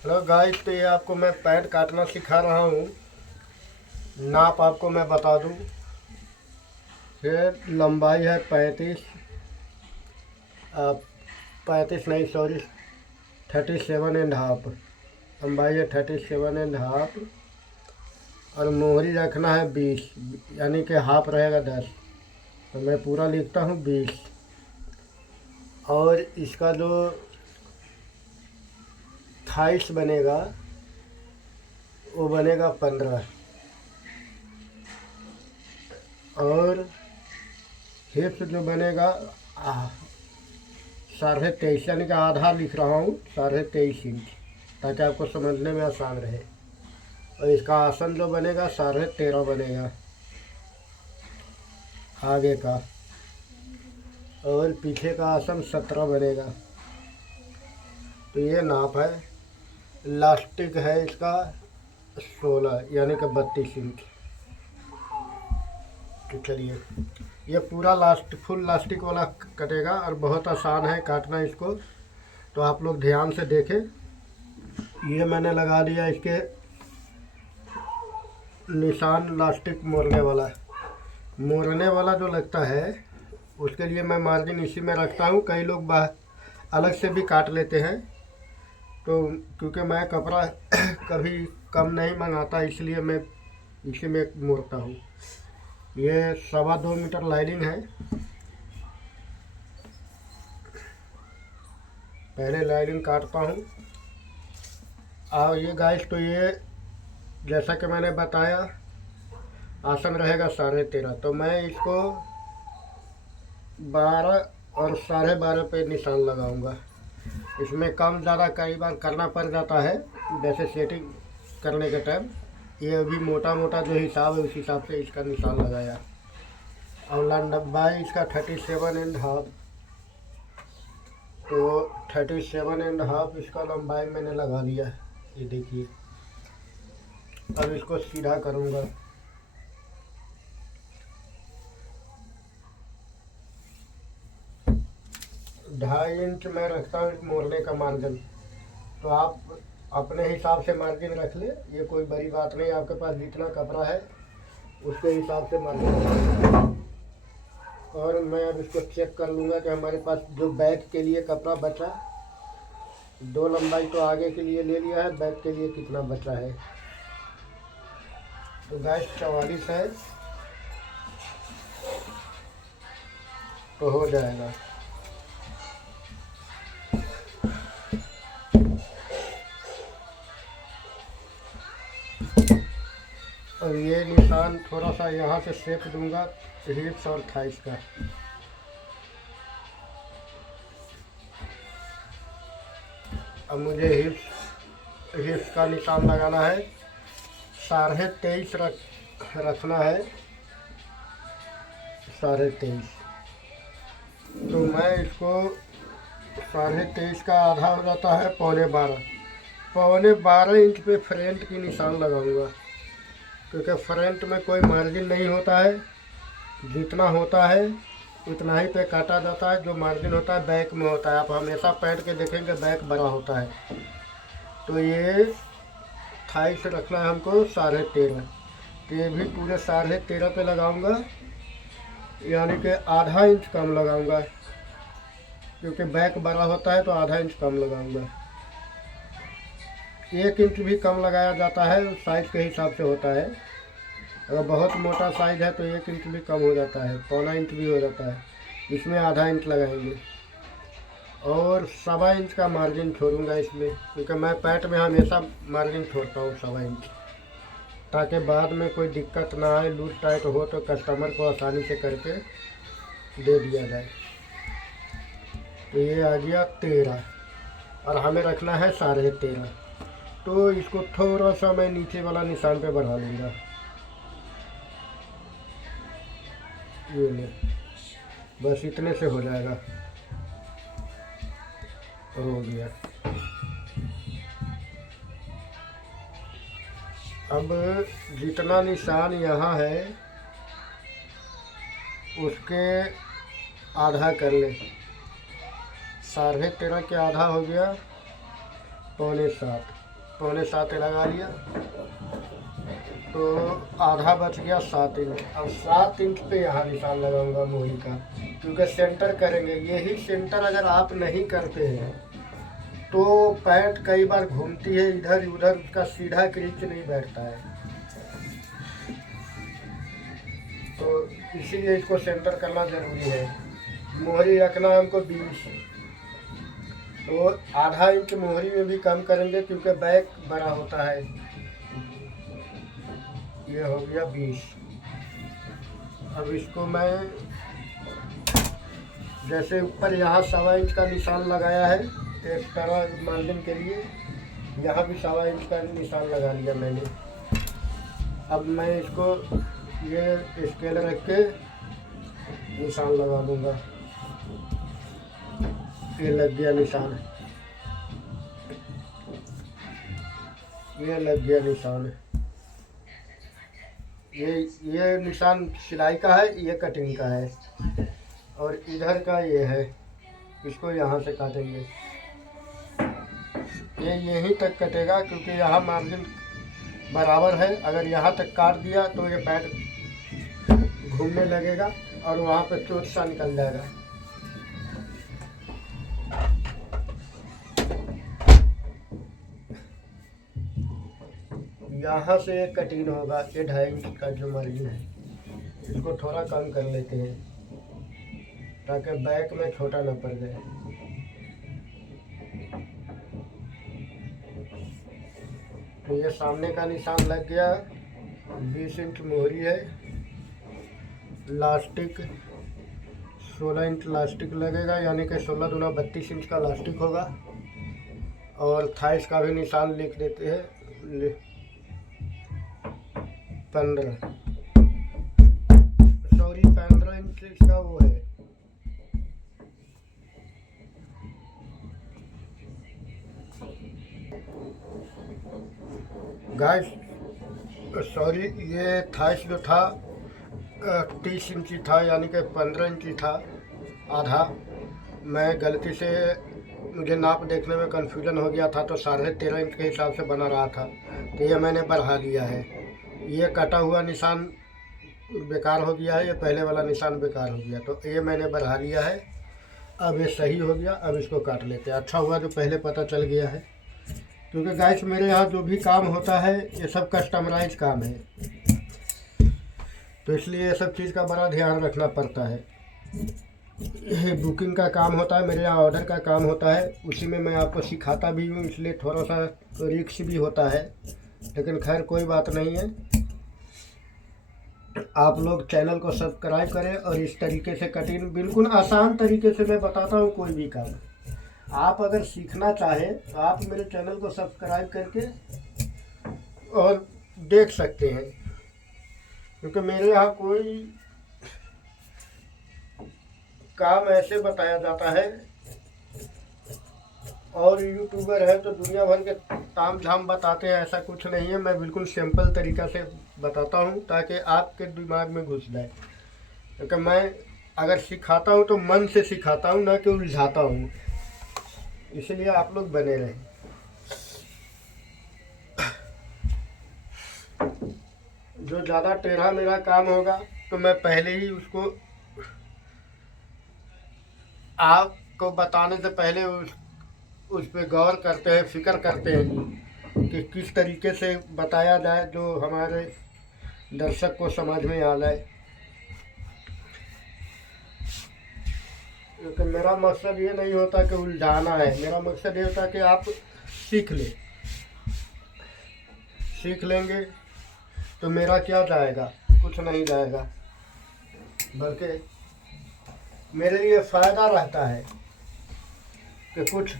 Hello guys, तो ये आपको मैं पैंट काटना सिखा रहा हूँ। नाप आपको मैं बता दूँ। ये लंबाई है 35, 35 नहीं सॉरी 37.5। लंबाई है 37.5 और मोहरी रखना है 20, यानी कि हाफ रहेगा 10। तो मैं पूरा लिखता हूँ 20। और इसका जो थाइस बनेगा वो बनेगा 15। और हिप्स जो बनेगा 23.5, यानी कि आधा लिख रहा हूँ 23.5 इंच, ताकि आपको समझने में आसान रहे। और इसका आसन जो बनेगा 13.5 बनेगा आगे का, और पीछे का आसन 17 बनेगा। तो ये नाप है। लास्टिक है इसका 16, यानी कि 32 इंच। तो चलिए, ये पूरा फुल लास्टिक वाला कटेगा और बहुत आसान है काटना इसको। तो आप लोग ध्यान से देखें। ये मैंने लगा दिया इसके निशान, लास्टिक मोड़ने वाला जो लगता है उसके लिए मैं मार्जिन इसी में रखता हूँ। कई लोग बाहर अलग से भी काट लेते हैं, तो क्योंकि मैं कपड़ा कभी कम नहीं मंगाता, इसलिए मैं इसी में मोड़ता हूँ। ये 2.25 मीटर लाइनिंग है। पहले लाइनिंग काटता हूँ। और ये गाइस, तो ये जैसा कि मैंने बताया आसन रहेगा 13.5। तो मैं इसको 12 और 12.5 पे निशान लगाऊंगा। इसमें कम ज़्यादा कई बार करना पड़ जाता है, जैसे सेटिंग करने के टाइम। ये अभी मोटा मोटा जो हिसाब है उस हिसाब से इसका निशान लगाया। और लंबाई इसका 37.5। तो 37.5 इसका लंबाई मैंने लगा दिया है। ये देखिए, अब इसको सीधा करूँगा। ढाई इंच मैं रखता हूँ मोड़ने का मार्जिन। तो आप अपने हिसाब से मार्जिन रख ले, ये कोई बड़ी बात नहीं। आपके पास जितना कपड़ा है उसके हिसाब से मार्जिन। और मैं अब इसको चेक कर लूँगा कि हमारे पास जो बैक के लिए कपड़ा बचा, 2 लंबाई तो आगे के लिए ले लिया है, बैक के लिए कितना बचा है। तो गाइस 44 है, तो हो जाएगा। और ये निशान थोड़ा सा यहाँ से शेप दूंगा हिप्स और थाइस का। अब मुझे हिप्स का निशान लगाना है। 23.5 रखना है। 23.5। तो मैं इसको 23.5 का आधा हो जाता है 12.25। 12.25 इंच पे फ्रंट की निशान लगाऊंगा, क्योंकि फ्रंट में कोई मार्जिन नहीं होता है। जितना होता है उतना ही पे काटा जाता है। जो मार्जिन होता है बैक में होता है। आप हमेशा पैंट के देखेंगे बैक बड़ा होता है। तो ये थाई से रखना है हमको 13.5। तो ये भी पूरे 13.5 पे लगाऊंगा, यानी कि आधा इंच कम लगाऊंगा, क्योंकि बैक बड़ा होता है तो आधा इंच कम लगाऊंगा। 1 इंच भी कम लगाया जाता है, साइज़ के हिसाब से होता है। अगर बहुत मोटा साइज़ है तो 1 इंच भी कम हो जाता है, 1.25 इंच भी हो जाता है। इसमें आधा इंच लगाएंगे और 1.25 इंच का मार्जिन छोड़ूंगा इसमें, क्योंकि मैं पैंट में हमेशा मार्जिन छोड़ता हूँ 1.25 इंच, ताकि बाद में कोई दिक्कत ना आए। लूज टाइट हो तो कस्टमर को आसानी से करके दे दिया जाए। तो ये आ गया 13 और हमें रखना है 13.5। तो इसको थोड़ा सा मैं नीचे वाला निशान पे बढ़ा लूँगा। ये ले, बस इतने से हो जाएगा। हो गया। अब जितना निशान यहाँ है उसके आधा कर ले। 13.5 के आधा हो गया 6.25। 6.25 लगा लिया तो आधा बच गया 7 इंच। अब 7 इंच पे यहाँ निशान लगाऊंगा मोहरी का, क्योंकि सेंटर करेंगे। यही सेंटर अगर आप नहीं करते हैं तो पैंट कई बार घूमती है इधर उधर, उसका सीधा क्रीच नहीं बैठता है। तो इसीलिए इसको सेंटर करना ज़रूरी है। मोहरी रखना हमको 20, तो आधा इंच मोहरी में भी कम करेंगे क्योंकि बैक बड़ा होता है। ये हो गया 20। अब इसको मैं जैसे ऊपर यहाँ 1.25 इंच का निशान लगाया है एक्स्ट्रा मार्जिन के लिए, यहाँ भी 1.25 इंच का निशान लगा लिया मैंने। अब मैं इसको ये स्केल रख के निशान लगा दूंगा। ये लग गया निशान, ये लग गया निशान। ये निशान सिलाई का है, ये कटिंग का है, और इधर का ये है। इसको यहाँ से काटेंगे, ये यहीं तक कटेगा क्योंकि यहाँ मार्जिन बराबर है। अगर यहाँ तक काट दिया तो ये पैंट घूमने लगेगा और वहाँ पे चोट सा निकल जाएगा। यहाँ से एक कटिंग होगा, ये 2.5 इंच का जो मार्जिन है इसको थोड़ा कम कर लेते हैं ताकि बैक में छोटा न पड़ जाए। तो ये सामने का निशान लग गया। 20 इंच मोहरी है, लास्टिक 16 इंच लास्टिक लगेगा, यानी कि 16 दूना 32 इंच का लास्टिक होगा। और थाइस का भी निशान लिख देते हैं, 15 इंच इसका वो है। गाइस सॉरी, ये थाइस जो था 30 इंची था, यानी कि 15 इंची था आधा। मैं गलती से, मुझे नाप देखने में कन्फ्यूजन हो गया था तो 13.5 इंच के हिसाब से बना रहा था, तो ये मैंने बढ़ा दिया है। ये कटा हुआ निशान बेकार हो गया है, ये पहले वाला निशान बेकार हो गया, तो ये मैंने बढ़ा लिया है। अब ये सही हो गया। अब इसको काट लेते हैं। अच्छा हुआ जो पहले पता चल गया है, क्योंकि गाइस मेरे यहाँ जो भी काम होता है ये सब कस्टमराइज काम है, तो इसलिए ये सब चीज़ का बड़ा ध्यान रखना पड़ता है। ये बुकिंग का काम होता है, मेरे यहाँ ऑर्डर का काम होता है, उसी में मैं आपको सिखाता भी हूँ, इसलिए थोड़ा सा रिस्क भी होता है, लेकिन खैर कोई बात नहीं है। आप लोग चैनल को सब्सक्राइब करें और इस तरीके से कटिंग बिल्कुल आसान तरीके से मैं बताता हूँ कोई भी काम। आप अगर सीखना चाहें तो आप मेरे चैनल को सब्सक्राइब करके और देख सकते हैं, क्योंकि मेरे यहाँ कोई काम ऐसे बताया जाता है, और यूट्यूबर है तो दुनिया भर के ताम झाम बताते हैं, ऐसा कुछ नहीं है। मैं बिल्कुल सिंपल तरीक़ा से बताता हूँ ताकि आपके दिमाग में घुस जाए, क्योंकि मैं अगर सिखाता हूँ तो मन से सिखाता हूँ, ना कि उलझाता हूँ, इसलिए आप लोग बने रहें। जो ज़्यादा टेढ़ा मेरा काम होगा तो मैं पहले ही उसको आपको बताने से पहले उस पर गौर करते हैं, फिक्र करते हैं कि किस तरीके से बताया जाए जो हमारे दर्शक को समझ में आ जाए। क्योंकि मेरा मकसद ये नहीं होता कि उलझाना है, मेरा मकसद ये होता है कि आप सीख लें। सीख लेंगे तो मेरा क्या जाएगा, कुछ नहीं जाएगा, बल्कि मेरे लिए फ़ायदा रहता है कि कुछ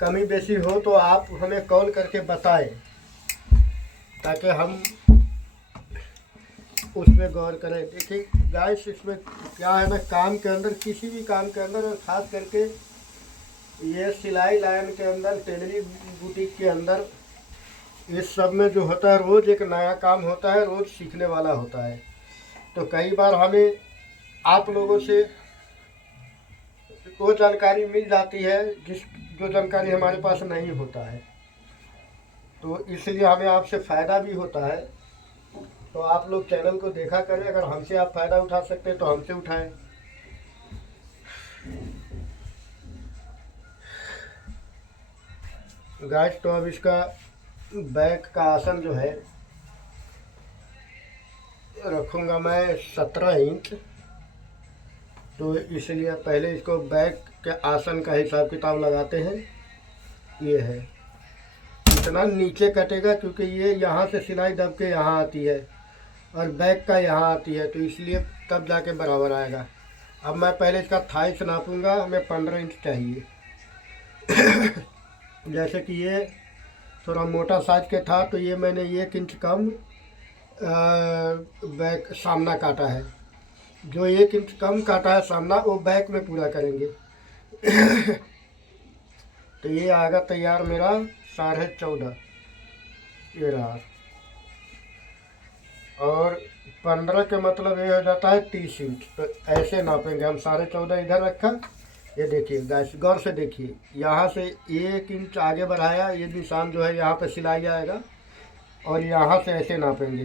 कमी बेसी हो तो आप हमें कॉल करके बताएं, ताकि हम उस पर गौर करें। देखिए गाइस, इसमें क्या है ना, काम के अंदर, किसी भी काम के अंदर, और ख़ास करके ये सिलाई लाइन के अंदर, टेलरिंग बुटीक के अंदर, इस सब में जो होता है, रोज़ एक नया काम होता है, रोज़ सीखने वाला होता है। तो कई बार हमें आप लोगों से वो जानकारी मिल जाती है जो जानकारी हमारे पास नहीं होता है। तो इसलिए हमें आपसे फ़ायदा भी होता है। तो आप लोग चैनल को देखा करें, अगर हमसे आप फ़ायदा उठा सकते हैं तो हमसे उठाएं। गाइस, तो अब इसका बैक का आसन जो है रखूँगा मैं 17 इंच। तो इसलिए पहले इसको बैक के आसन का हिसाब किताब लगाते हैं। ये है, इतना नीचे कटेगा क्योंकि ये यहाँ से सिलाई दब के यहाँ आती है और बैक का यहाँ आती है, तो इसलिए तब जाके बराबर आएगा। अब मैं पहले इसका थाइस नापूंगा, हमें 15 इंच चाहिए। जैसे कि ये थोड़ा मोटा साइज के था तो ये मैंने 1 इंच कम बैक सामना काटा है। जो 1 इंच कम काटा है सामना, वो बैक में पूरा करेंगे। तो ये आएगा तैयार मेरा 14.5। ये रहा। और 15 के मतलब ये हो जाता है 30 इंच। तो ऐसे नापेंगे हम। 14.5 इधर रखा, ये देखिए गाइस, गौर से देखिए, यहाँ से 1 इंच आगे बढ़ाया, ये निशान जो है यहाँ पे सिलाई आएगा और यहाँ से ऐसे नापेंगे।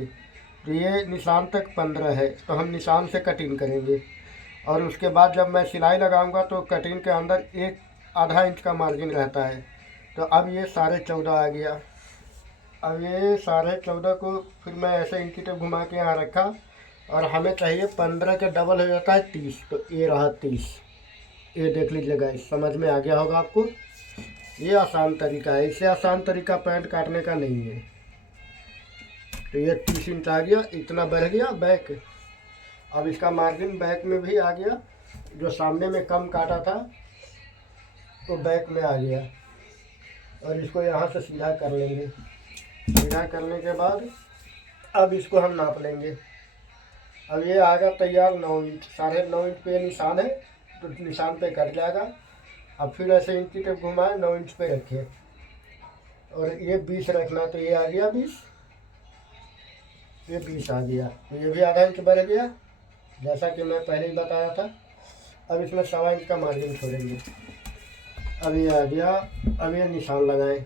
तो ये निशान तक 15 है, तो हम निशान से कटिंग करेंगे। और उसके बाद जब मैं सिलाई लगाऊंगा तो कटिंग के अंदर 1 आधा इंच का मार्जिन रहता है। तो अब ये 14.5 आ गया। अब ये 14.5 को फिर मैं ऐसे इंची टेप घुमा के यहाँ रखा, और हमें चाहिए 15 के डबल हो जाता है 30। तो ये रहा 30। ये देख लीजिएगा, इस समझ में आ गया होगा आपको। ये आसान तरीका है, इससे आसान तरीका पैंट काटने का नहीं है। तो ये 30 इंच आ गया, इतना बढ़ गया बैक। अब इसका मार्जिन बैक में भी आ गया, जो सामने में कम काटा था तो बैक में आ गया। और इसको यहाँ से सीधा कर लेंगे। सीधा करने के बाद अब इसको हम नाप लेंगे। अब ये आ गया तैयार 9 इंच। 9.5 इंच पे निशान है, तो निशान पे कट जाएगा। अब फिर ऐसे इंची टेप घुमाए, 9 इंच पे रखे और ये 20 रखना। तो ये आ गया 20, ये 20 आ गया। तो ये भी आधा इंच बढ़ गया, जैसा कि मैं पहले ही बताया था। अब इसमें 1.25 इंच का मार्जिन छोड़ेंगे। अब ये आ गया। अब ये निशान लगाएं।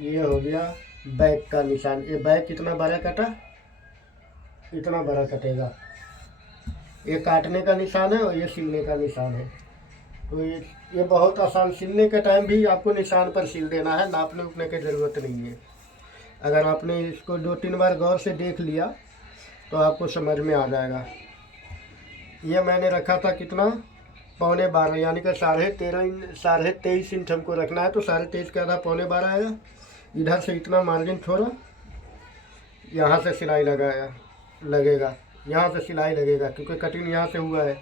ये हो गया बैक का निशान। ये बैक कितना बड़ा कटा, इतना बड़ा कटेगा। ये काटने का निशान है और ये सिलने का निशान है। तो ये बहुत आसान। सिलने के टाइम भी आपको निशान पर सिल देना है, नापने उपने की ज़रूरत नहीं है। अगर आपने इसको 2-3 बार गौर से देख लिया तो आपको समझ में आ जाएगा। ये मैंने रखा था कितना, 12.25, यानी कि 23.5 इंच हमको रखना है। तो 23.5 का आधा 12.25 आया। इधर से इतना मार्जिन छोड़ा, यहाँ से सिलाई लगेगा, यहाँ से सिलाई लगेगा क्योंकि कटिंग यहाँ से हुआ है।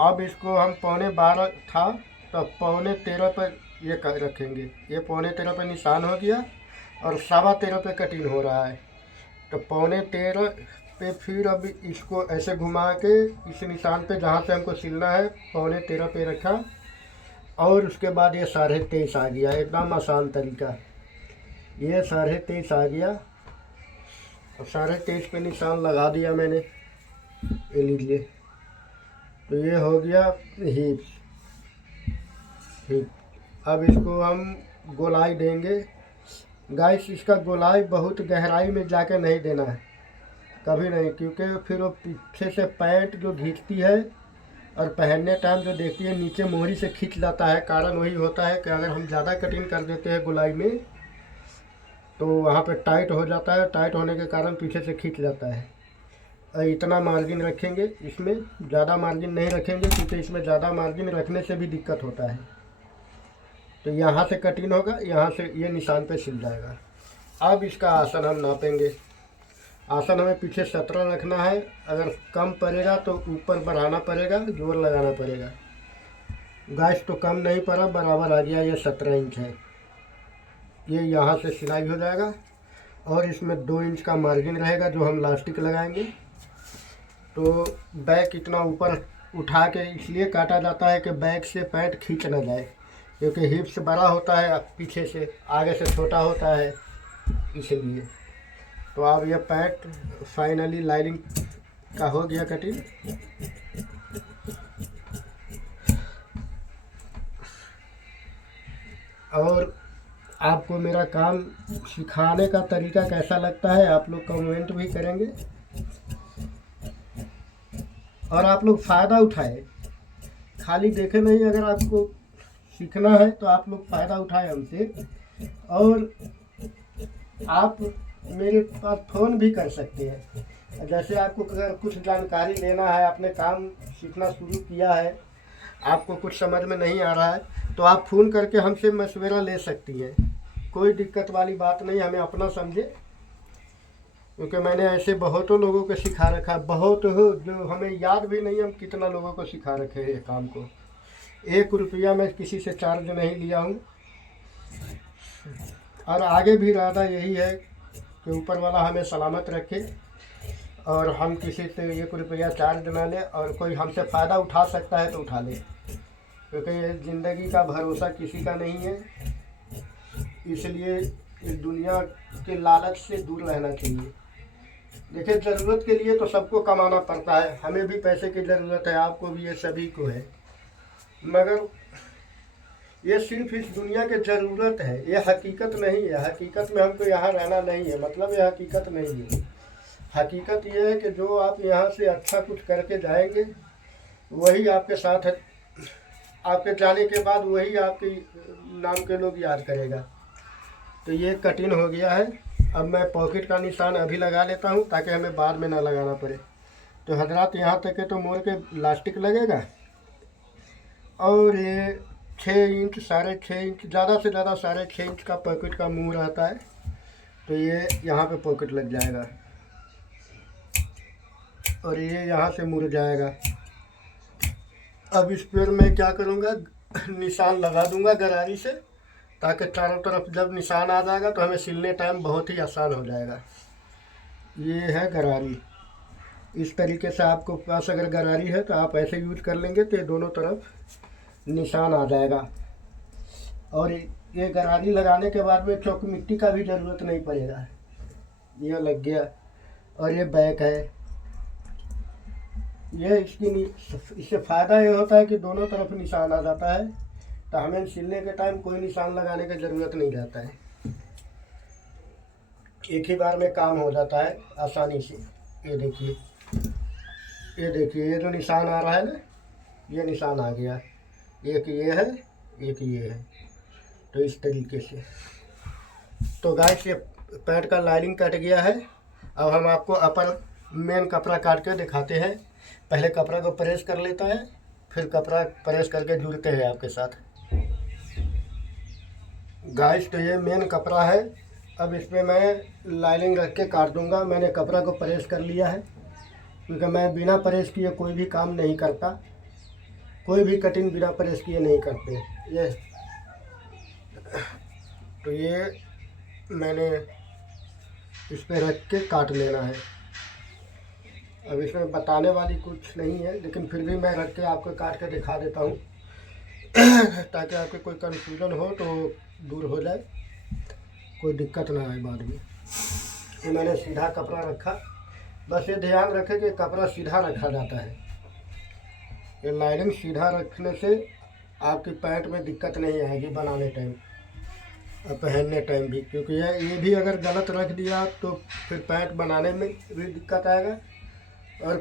अब इसको हम 12.25 था तो 12.25 पर ये रखेंगे। ये 12.25 पर निशान हो गया और 13.25 पे कटिंग हो रहा है। तो 12.25 पे फिर अब इसको ऐसे घुमा के इस निशान पे जहाँ से हमको सिलना है 12.25 पे रखा, और उसके बाद ये 23.5 आ गया। एकदम आसान तरीका। ये 23.5 आ गया। अब 23.5 पे निशान लगा दिया मैंने, ये लीजिए। तो ये हो गया हिप। अब इसको हम गोलाई देंगे। गाइस, इसका गोलाई बहुत गहराई में जाके नहीं देना है, कभी नहीं, क्योंकि फिर वो पीछे से पैंट जो खींचती है और पहनने टाइम जो देखती है नीचे मोहरी से खींच जाता है। कारण वही होता है कि अगर हम ज़्यादा कटिंग कर देते हैं गोलाई में तो वहाँ पे टाइट हो जाता है। टाइट होने के कारण पीछे से खींच जाता है। और इतना मार्जिन रखेंगे, इसमें ज़्यादा मार्जिन नहीं रखेंगे क्योंकि इसमें ज़्यादा मार्जिन रखने से भी दिक्कत होता है। तो यहाँ से कटिंग होगा, यहाँ से ये निशान पे सिल जाएगा। अब इसका आसन हम नापेंगे। आसन हमें पीछे 17 रखना है। अगर कम पड़ेगा तो ऊपर बढ़ाना पड़ेगा, जोर लगाना पड़ेगा। गाइस, तो कम नहीं पड़ा, बराबर आ गया। ये 17 इंच है। ये यहाँ से सिलाई हो जाएगा और इसमें 2 इंच का मार्जिन रहेगा जो हम लास्टिक लगाएंगे। तो बैक इतना ऊपर उठा के इसलिए काटा जाता है कि बैक से पैंट खींच ना जाए, क्योंकि हिप्स बड़ा होता है पीछे से, आगे से छोटा होता है, इसलिए। तो अब यह पैंट फाइनली लाइनिंग का हो गया कटिंग। और आपको मेरा काम सिखाने का तरीका कैसा लगता है आप लोग कमेंट भी करेंगे, और आप लोग फ़ायदा उठाएं। खाली देखे नहीं, अगर आपको सीखना है तो आप लोग फ़ायदा उठाएं हमसे। और आप मेरे पास फ़ोन भी कर सकते हैं। जैसे आपको अगर कुछ जानकारी लेना है, आपने काम सीखना शुरू किया है, आपको कुछ समझ में नहीं आ रहा है, तो आप फ़ोन करके हमसे मशवरा ले सकती हैं। कोई दिक्कत वाली बात नहीं, हमें अपना समझे, क्योंकि मैंने ऐसे बहुतों लोगों को सिखा रखा है। बहुत हो जो हमें याद भी नहीं, हम कितना लोगों को सिखा रखे हैं ये काम को। 1 रुपया मैं किसी से चार्ज नहीं लिया हूँ, और आगे भी इरादा यही है कि ऊपर वाला हमें सलामत रखे और हम किसी से 1 रुपया चार्ज ना लें, और कोई हमसे फ़ायदा उठा सकता है तो उठा ले, क्योंकि ज़िंदगी का भरोसा किसी का नहीं है। इसलिए इस दुनिया के लालच से दूर रहना चाहिए। देखिए, ज़रूरत के लिए तो सबको कमाना पड़ता है, हमें भी पैसे की ज़रूरत है, आपको भी है, सभी को है, मगर ये सिर्फ इस दुनिया की ज़रूरत है, ये हकीकत नहीं है। हकीकत में हमको यहाँ रहना नहीं है, मतलब ये हकीकत नहीं है। हकीकत ये है कि जो आप यहाँ से अच्छा कुछ करके जाएंगे वही आपके साथ है, आपके जाने के बाद वही आपके नाम के लोग याद करेगा। तो ये कठिन हो गया है। अब मैं पॉकेट का निशान अभी लगा लेता हूँ ताकि हमें बाद में ना लगाना पड़े। तो हजरात, यहाँ तक है तो मोड़ के इलास्टिक लगेगा, और ये 6 इंच 6.5 इंच, ज़्यादा से ज़्यादा 6.5 इंच का पॉकेट का मुंह रहता है। तो ये यहाँ पे पॉकेट लग जाएगा और ये यहाँ से मुड़ जाएगा। अब इस पर मैं क्या करूँगा, निशान लगा दूँगा गरारी से, ताकि चारों तरफ जब निशान आ जाएगा तो हमें सिलने टाइम बहुत ही आसान हो जाएगा। ये है गरारी। इस तरीके से आपको पास अगर गरारी है तो आप ऐसे यूज कर लेंगे तो ये दोनों तरफ निशान आ जाएगा। और ये गरारी लगाने के बाद में चौक मिट्टी का भी ज़रूरत नहीं पड़ेगा। ये लग गया। और ये बैक है, ये इससे फ़ायदा ये होता है कि दोनों तरफ निशान आ जाता है, तो हमें सिलने के टाइम कोई निशान लगाने की ज़रूरत नहीं रहता है, एक ही बार में काम हो जाता है आसानी से। ये देखिए, ये देखिए, ये जो निशान आ रहा है ना, ये निशान आ गया। एक ये है, एक ये है। तो इस तरीके से। तो गाइस, ये पैंट का लाइनिंग कट गया है। अब हम आपको अपर मेन कपड़ा काट के दिखाते हैं। पहले कपड़ा को प्रेस कर लेता है, फिर कपड़ा प्रेस करके जुड़ते हैं आपके साथ। गाइस, तो ये मेन कपड़ा है। अब इसमें मैं लाइनिंग रख के काट दूंगा। मैंने कपड़ा को प्रेस कर लिया है, क्योंकि मैं बिना प्रेस किए कोई भी काम नहीं करता। कोई भी कटिंग बिना प्रेस किए नहीं करते। ये तो ये मैंने इस पर रख के काट लेना है। अब इसमें बताने वाली कुछ नहीं है, लेकिन फिर भी मैं रख के आपको काट के दिखा देता हूँ ताकि आपके कोई कन्फ्यूजन हो तो दूर हो जाए, कोई दिक्कत ना आए बाद में। ये मैंने सीधा कपड़ा रखा। बस ये ध्यान रखें कि कपड़ा सीधा रखा जाता है। ये लाइनिंग सीधा रखने से आपकी पैंट में दिक्कत नहीं आएगी बनाने टाइम और पहनने टाइम भी, क्योंकि ये भी अगर गलत रख दिया तो फिर पैंट बनाने में भी दिक्कत आएगा, और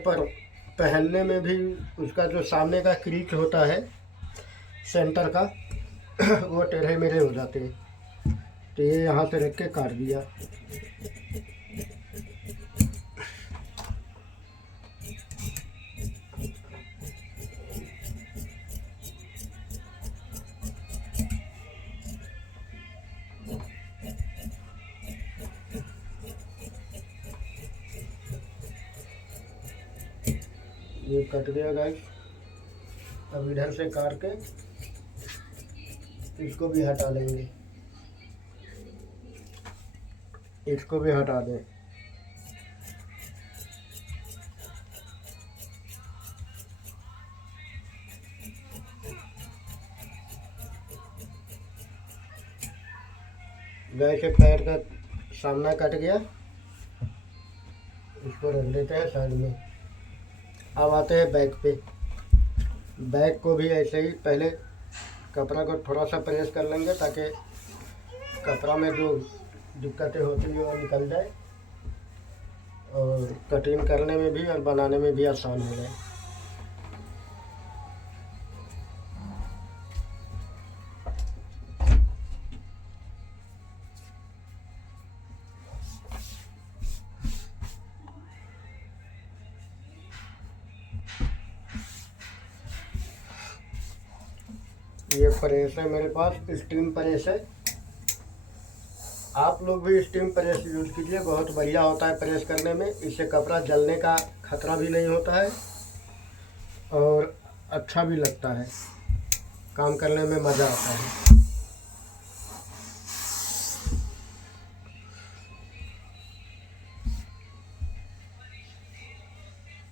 पहनने में भी उसका जो सामने का क्रीच होता है सेंटर का वो टेढ़े मेढ़े हो जाते हैं। तो ये यहाँ से रख के काट दिया। ये कट गया गाइस। अब इधर से काट के इसको भी हटा लेंगे, इसको भी हटा दें। गाइस, पैर का सामना कट गया, इसको रख देते हैं साइड में। अब आते हैं बैक पे। बैक को भी ऐसे ही पहले कपड़ा को थोड़ा सा प्रेस कर लेंगे ताकि कपड़ा में जो दिक्कतें होती हैं वो निकल जाए और कटिंग करने में भी और बनाने में भी आसान हो जाए। ये प्रेस है मेरे पास, स्टीम प्रेस है। आप लोग भी स्टीम प्रेस यूज़ कीजिए, बहुत बढ़िया होता है प्रेस करने में। इससे कपड़ा जलने का खतरा भी नहीं होता है और अच्छा भी लगता है, काम करने में मज़ा आता है।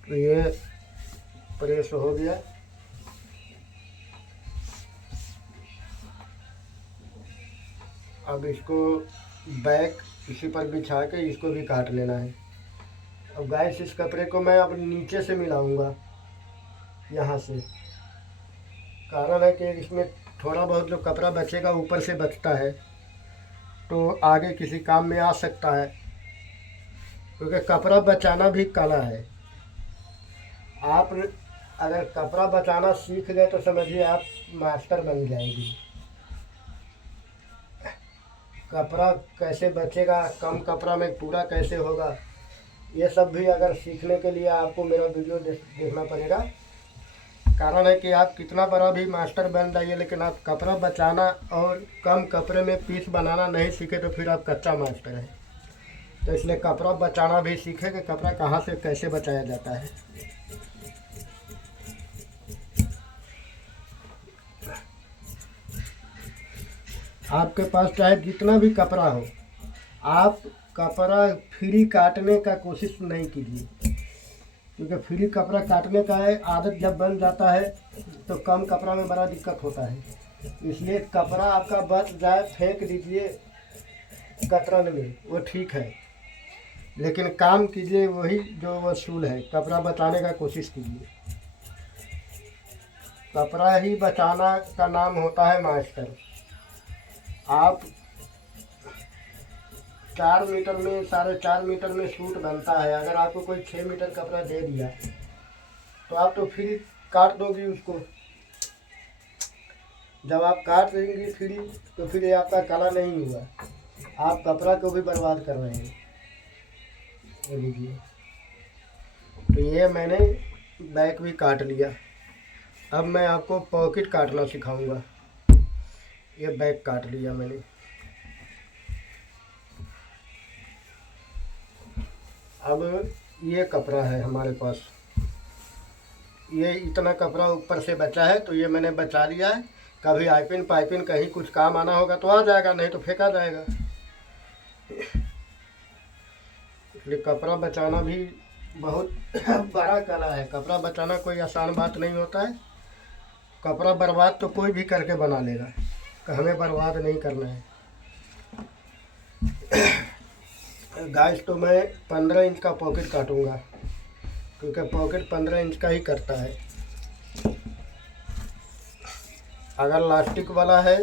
तो ये प्रेस हो गया। अब इसको बैक इसी पर बिछा के इसको भी काट लेना है। अब गाइस इस कपड़े को मैं अब नीचे से मिलाऊंगा, यहाँ से। कारण है कि इसमें थोड़ा बहुत जो कपड़ा बचेगा ऊपर से बचता है तो आगे किसी काम में आ सकता है, क्योंकि कपड़ा बचाना भी कला है। आप अगर कपड़ा बचाना सीख गए तो समझिए आप मास्टर बन जाएंगे। कपड़ा कैसे बचेगा, कम कपड़ा में पूरा कैसे होगा, ये सब भी अगर सीखने के लिए आपको मेरा वीडियो देखना पड़ेगा। कारण है कि आप कितना बड़ा भी मास्टर बन जाइए, लेकिन आप कपड़ा बचाना और कम कपड़े में पीस बनाना नहीं सीखे तो फिर आप कच्चा मास्टर हैं। तो इसलिए कपड़ा बचाना भी सीखे कि कपड़ा कहाँ से कैसे बचाया जाता है। आपके पास चाहे जितना भी कपड़ा हो, आप कपड़ा फ्री काटने का कोशिश नहीं कीजिए, क्योंकि फ्री कपड़ा काटने का है आदत जब बन जाता है तो कम कपड़ा में बड़ा दिक्कत होता है। इसलिए कपड़ा आपका बच जाए फेंक दीजिए कतरन में, वो ठीक है, लेकिन काम कीजिए वही जो वसूल है, कपड़ा बचाने का कोशिश कीजिए। कपड़ा ही बचाना का नाम होता है मास्टर। आप 4 मीटर में 4.5 मीटर में सूट बनता है, अगर आपको कोई 6 मीटर कपड़ा दे दिया तो आप तो फ्री काट दोगे उसको। जब आप काट देंगे फ्री तो फिर ये आपका कला नहीं हुआ, आप कपड़ा को भी बर्बाद कर रहे हैं। ये लीजिए, तो ये मैंने बैक भी काट लिया। अब मैं आपको पॉकेट काटना सिखाऊंगा। ये बैक काट लिया मैंने। अब ये कपड़ा है हमारे पास, ये इतना कपड़ा ऊपर से बचा है तो ये मैंने बचा लिया है। कभी आइपिन पाइपिन कहीं कुछ काम आना होगा तो आ जाएगा, नहीं तो फेंका जाएगा। इसलिए कपड़ा बचाना भी बहुत बड़ा कला है। कपड़ा बचाना कोई आसान बात नहीं होता है। कपड़ा बर्बाद तो कोई भी करके बना लेगा, हमें बर्बाद नहीं करना है। गाइस तो मैं 15 इंच का पॉकेट काटूंगा, क्योंकि पॉकेट 15 इंच का ही करता है। अगर लास्टिक वाला है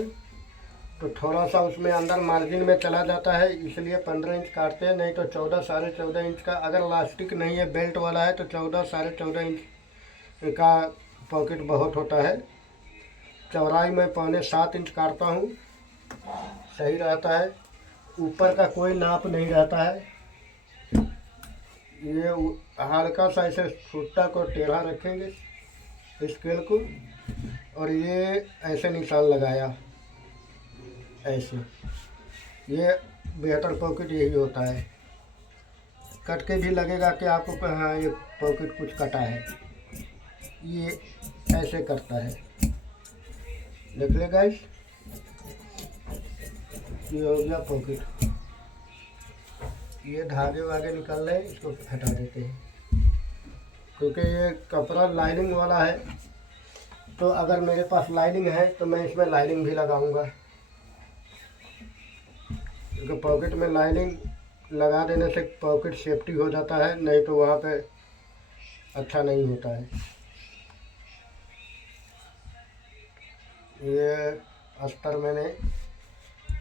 तो थोड़ा सा उसमें अंदर मार्जिन में चला जाता है, इसलिए 15 इंच काटते हैं, नहीं तो 14 साढ़े 14 इंच का। अगर लास्टिक नहीं है, बेल्ट वाला है, तो 14 साढ़े 14 इंच का पॉकेट बहुत होता है। चौड़ाई में 6.25 इंच काटता हूँ, सही रहता है। ऊपर का कोई नाप नहीं रहता है। ये हल्का सा ऐसे सूटा को टेढ़ा रखेंगे स्केल को, और ये ऐसे निशान लगाया ऐसे। ये बेहतर पॉकेट यही होता है। कट के भी लगेगा कि आपको हाँ ये पॉकेट कुछ कटा है, ये ऐसे करता है। देख ले गाइस, ये हो गया पॉकेट। ये धागे वागे निकल रहे हैं, इसको हटा देते हैं, क्योंकि ये कपड़ा लाइनिंग वाला है। तो अगर मेरे पास लाइनिंग है तो मैं इसमें लाइनिंग भी लगाऊंगा, क्योंकि पॉकेट में लाइनिंग लगा देने से पॉकेट सेफ्टी हो जाता है, नहीं तो वहाँ पे अच्छा नहीं होता है। ये अस्तर मैंने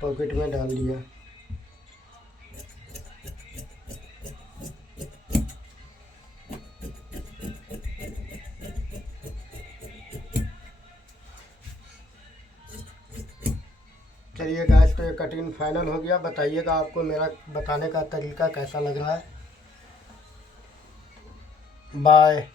पॉकेट में डाल दिया। चलिए गाइस, तो ये कटिंग फाइनल हो गया। बताइएगा आपको मेरा बताने का तरीका कैसा लग रहा है। बाय।